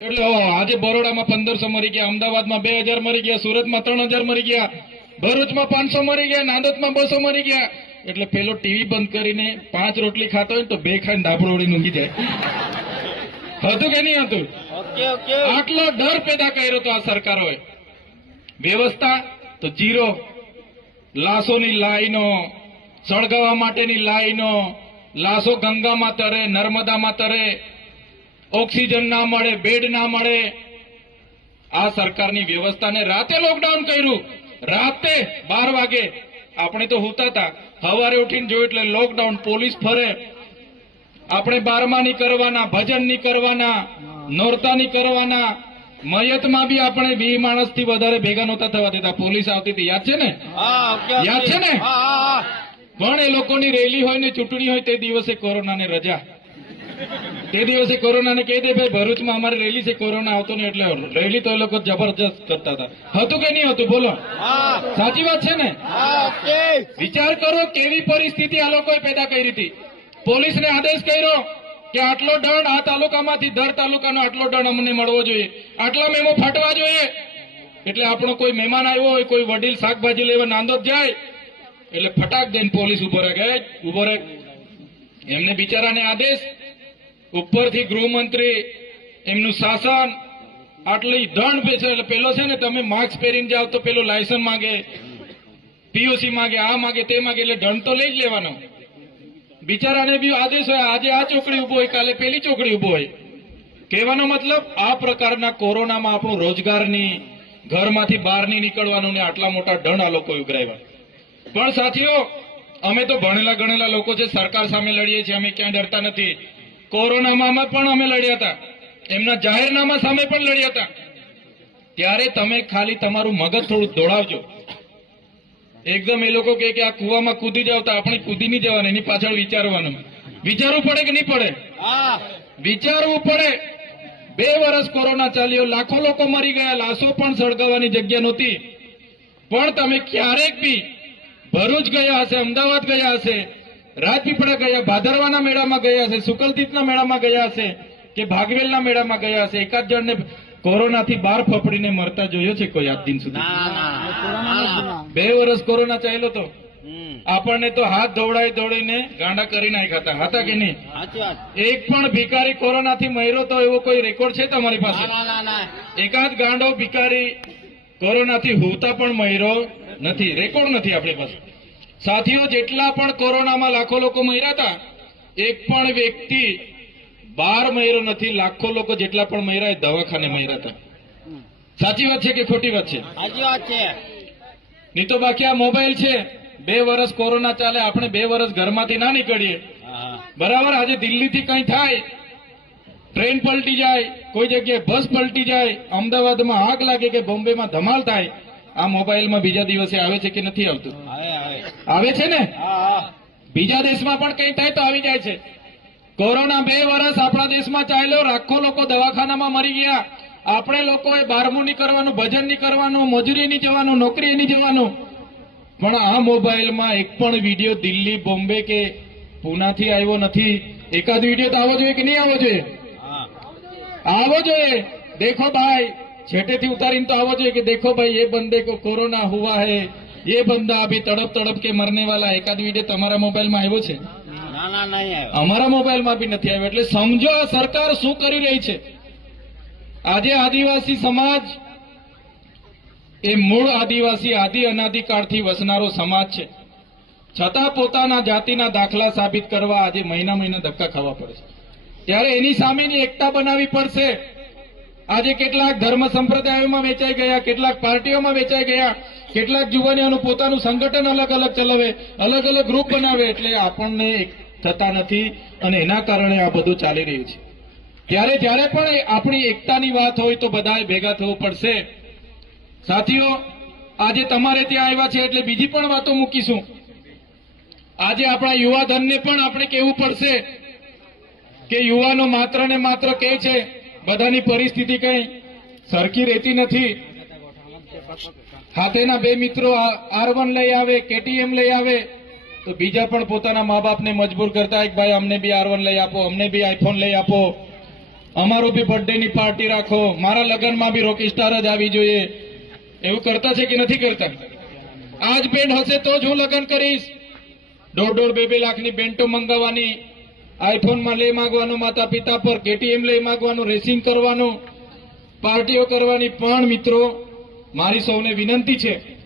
એટલે આજે બરોડામાં પંદરસો મરી ગયા અમદાવાદમાં બે હજાર મરી ગયા સુરતમાં ત્રણ હજાર મરી ગયા ભરૂચમાં પાંચસો મરી ગયા નાંદોદમાં બસો મરી ગયા. એટલે પેલો ટીવી બંધ કરીને પાંચ રોટલી ખાતો હોય તો બે ખાઈને ડાબડો ઉડીને ઊંઘી જાય. હતું કે નહીં હતું? આટલો ડર પેદા કર્યો તો આ સરકારોએ. વ્યવસ્થા તો જીરો. લાશોની લાઈનો સળગાવવા માટેની લાઈનો લાશો ગંગામાં તરે નર્મદામાં તરે ઓક્સિજન ના મળે બેડ ના મળે. આ સરકારની વ્યવસ્થાને રાતે લોકડાઉન કર્યું. રાતે બાર વાગે. આપણે તો હોતા હતા. સવારે ઉઠીને જોયું એટલે લોકડાઉન પોલીસ ફરે. આપણે બારમા ની કરવાના ભજનની કરવાના નોરતા ની કરવાના. મયતમાં બી આપણે બે માણસથી વધારે ભેગા નહોતા થવા દેતા. પોલીસ આવતી હતી. યાદ છે ને? યાદ છે. ને? પણ એ લોકોની રેલી હોય ને ચૂંટણી હોય તે દિવસે કોરોનાને રજા. તે દિવસે કોરોનાને કહી દે ભાઈ ભરૂચમાં અમારે રેલી છે કોરોના આવતો ને એટલે રેલી તો એ લોકો જબરજસ્ત કરતા હતા. હતું કે નહીં હતું? બોલો. હા. સાચી વાત છે ને? વિચાર કરો કેવી પરિસ્થિતિ આ લોકોએ પેદા કરી હતી. પોલીસને આદેશ કર્યો કે આટલો દંડ આ તાલુકામાંથી દર તાલુકાનો આટલો દંડ અમને મળવો જોઈએ. આટલા મેમો ફાટવા જોઈએ. એટલે આપણો કોઈ મહેમાન આવ્યો હોય કોઈ વડીલ શાકભાજી લેવા નાંદોદ જાય એટલે ફટાક દઈને પોલીસ ઊભો રહે. ઊભો રહે. એમને બિચારાને આદેશ ઉપરથી ગૃહમંત્રી એમનું શાસન આટલી દંડ બેસે એટલે પેલો છે ને, તમે માસ્ક પહેરીને જાઓ તો પેલો લાયસન્સ માંગે પીઓસી માંગે, આ માંગે, તે માંગે, એટલે દંડ તો લઈ જ લેવાનો. બિચારાને બી આદેશ હોય, આજે આ ચોકડી ઊભો હોય, કાલે પેલી ચોકડી ઊભો હોય. કહેવાનો મતલબ, આ પ્રકારના કોરોનામાં આપણું રોજગારની ઘરમાંથી બહાર નહીં નીકળવાનું ને આટલા મોટા દંડ આ લોકો ઉઘરાવ્યા. પણ સાથીઓ, અમે તો ભણેલા ગણેલા લોકો છે, સરકાર સામે લડીએ છીએ, અમે ક્યાં ડરતા નથી. કોરોનામાં પણ અમે લડ્યા હતા. એમના જાહેરનામા સામે પણ લડ્યા હતા. ત્યારે તમે ખાલી તમારું મગજ થોડું દોડાવજો. એકદમ એ લોકો કે આ કુવામાં કૂદી જાવ તો આપણે કૂદી નહીં જવાનું એની પાછળ વિચારવાનું. વિચારવું પડે કે નહીં પડે? હા. વિચારવું પડે. બે વર્ષ કોરોના ચાલ્યો લાખો લોકો મરી ગયા લાશો પણ સળગાવવાની જગ્યા નહોતી. પણ તમે ક્યારેક બી ભરૂચ ગયા હશે અમદાવાદ ગયા હશે રાજપીપળા ગયા ભાદરવાના મેળામાં ગયા હશે સુકલતીતના મેળામાં ગયા હશે કે ભાગવેલના મેળામાં ગયા હશે એકાદ જણને કોરોનાથી બાર ફફડીને મરતા જોયો છે કોઈ આજ દિન સુધી? ના ના બે વર્ષ કોરોના ચાલ્યો તો? આપણને તો હાથ ધોવડાવી દોડીને ગાંડા કરી નાખ્યા હતા. હતા કે નહીં? એક પણ ભિકારી કોરોનાથી મર્યો તો એવો કોઈ રેકોર્ડ છે તમારી પાસે? ના ના ના. એકાદ ગાંડો ભિકારી કોરોનાથી હોતા પણ મર્યો નથી. રેકોર્ડ નથી આપણી પાસે. સાથીઓ જેટલા પણ કોરોનામાં લાખો લોકો મર્યા હતા એક પણ વ્યક્તિ બાર મર્યો નથી. લાખો લોકો જેટલા પણ મર્યા એ દવાખાને મર્યા હતા. સાચી વાત છે કે ખોટી વાત છે? સાચી વાત છે. નહીં તો બાકી આ મોબાઈલ છે. બે વર્ષ કોરોના ચાલે આપણે બે વર્ષ ઘરમાંથી ના નીકળીએ. બરાબર? આજે દિલ્હીથી કઈ થાય ટ્રેન પલટી જાય કોઈ જગ્યાએ બસ પલટી જાય અમદાવાદમાં આગ લાગે કે બોમ્બેમાં ધમાલ થાય આ મોબાઈલમાં બીજા દિવસે આવે છે કે નથી આવતું? આવે આવે આવે છે ને? બીજા દેશમાં પણ કઈ થાય તો આવી જાય છે. કોરોના બે વર્ષ આપણા દેશમાં ચાલ્યો લાખો લોકો દવાખાનામાં મરી ગયા. આપણે લોકોએ બારમું નહીં કરવાનું ભજન નહીં કરવાનું મજૂરી નહીં જવાનું નોકરી નહીં જવાનું. પણ આ મોબાઈલમાં એક પણ વીડિયો દિલ્હી બોમ્બે કે પુનાથી આવ્યો નથી. એકાદ વીડિયો તો આવવો જોઈએ કે નહીં આવવો જોઈએ? આવો જોઈએ. દેખો ભાઈ છેટેથી ઉતારીને તો આવો જોઈએ કે દેખો ભાઈ એ બંદે કો કોરોના હુઆ હે એ બંદા અભી તડપ તડપ કે મરને વાલા એકાદ વીડિયો તમારા મોબાઈલમાં આવ્યો છે? અમારા મોબાઈલમાં બી નથી આવ્યો એટલે સમજો આ સરકાર શું કરી રહી છે. આજે આદિવાસી સમાજ એ મૂળ આદિવાસી આદિ અનાદિકાળથી વસનારો સમાજ છે. છતાં પોતાના જાતિના દાખલા સાબિત કરવા આજે મહિના મહિના ધક્કા ખાવા પડશે ત્યારે એની સામેની એકતા બનાવવી પડશે. આજે કેટલાક ધર્મ સંપ્રદાયોમાં વેચાઈ ગયા, કેટલાક પાર્ટીઓમાં વેચાઈ ગયા, કેટલાક યુવાનીઓનું પોતાનું સંગઠન અલગ અલગ ચલાવે, અલગ અલગ ગ્રુપ બનાવે, એટલે આપણને થતા નથી અને એના કારણે આ બધું ચાલી રહ્યું છે. ત્યારે જ્યારે પણ આપણી એકતાની વાત હોય તો બધાએ ભેગા થવું પડશે. સાથીઓ, આજે તમારે ત્યાં આવ્યા છે એટલે બીજી પણ વાતો મૂકીશું. આજે આપણા યુવા ધનને પણ આપણે કહેવું પડશે કે યુવાનો માત્ર ને માત્ર કહે છે બધાની પરિસ્થિતિ કઈ સરખી રહેતી નથી. હાથેના બે મિત્રો આર વન લઈ આવે કેટીએમ લઈ આવે, તો બીજા પણ પોતાના મા બાપને મજબૂર કરતા એક ભાઈ, અમને બી આર વન લઈ આપો, અમને બી આઈફોન લઈ આપો. અમારો બી બર્થડે ની પાર્ટી રાખો. મારા લગ્નમાં બી રોકીસ્ટાર જ આવી જોઈએ. એવું કરતા છે કે નથી કરતા? આજ બેન્ડ હશે તો જ હું લગ્ન કરીશ. દોઢ દોઢ બે બે લાખની બેન્ટો મંગાવવાની. આઈફોનમાં લઈ માંગવાનું માતા પિતા પર કેટીએમ લઈ માંગવાનું, રેસિંગ કરવાનું, પાર્ટીઓ કરવાની પણ મિત્રો, મારી સૌને વિનંતી છે.